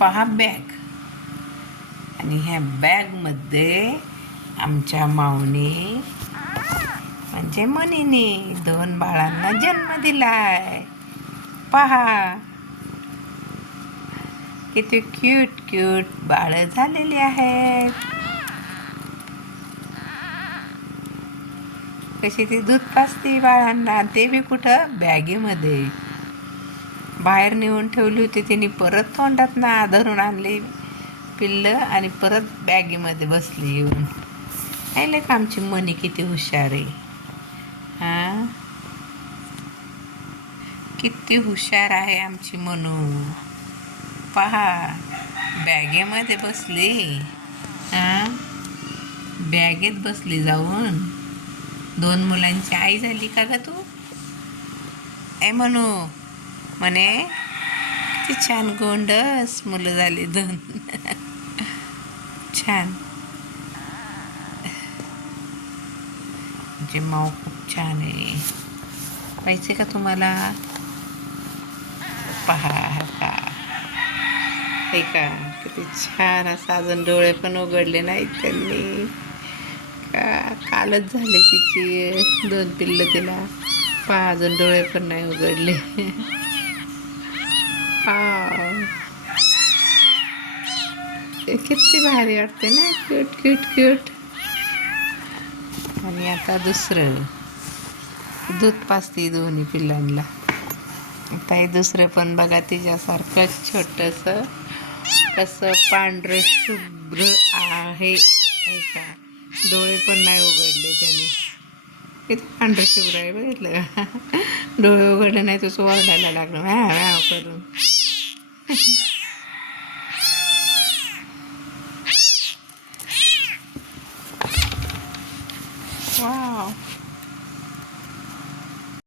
पहा बॅग. आणि ह्या बॅगमध्ये आमच्या माऊने म्हणजे मनीने दोन बाळांना जन्म दिलाय. पहा. किती क्यूट क्यूट बाळ झालेली आहेत. कशी ती दूध पाजते बाळांना ते बी कुठं बॅगेमध्ये. बाहेर नेऊन ठेवली होती तिने परत तोंडात ना धरून आणली पिल्लं आणि परत बॅगेमध्ये बसली येऊन. ऐकलं का आमची मनी किती हुशार आहे? हां? किती हुशार आहे आमची मनू. पहा बॅगेमध्ये बसली. हां? बॅगेत बसली जाऊन. दोन मुलांची आई झाली का ग तू? ए म्हणू म्हणे किती छान गोंडस मुलं झाली दोन. छान. जे माऊ खूप छान आहे. पाहिजे का तुम्हाला? पहा का हे का किती छान असं अजून डोळे पण उघडले नाहीत त्यांनी. का कालच झाले तिची दोन पिल्लं तिला. पहा अजून डोळे पण नाही उघडले. किती भारी वाटते ना. क्यूट क्यूट क्यूट आणि आता दुसरं. दूध पाचते दोन्ही पिल्लांना. आता हे दुसरं पण बघा तिच्यासारखं छोटंसं. कसं पांढरं शुभ्र आहे. आहे का डोळे पण नाही उघडले त्याने. किती पांढरं शुभ्र आहे बघितलं का? डोळे उघडले नाही तसं ओरडायला लागलं. व्या व्या करून. वाव.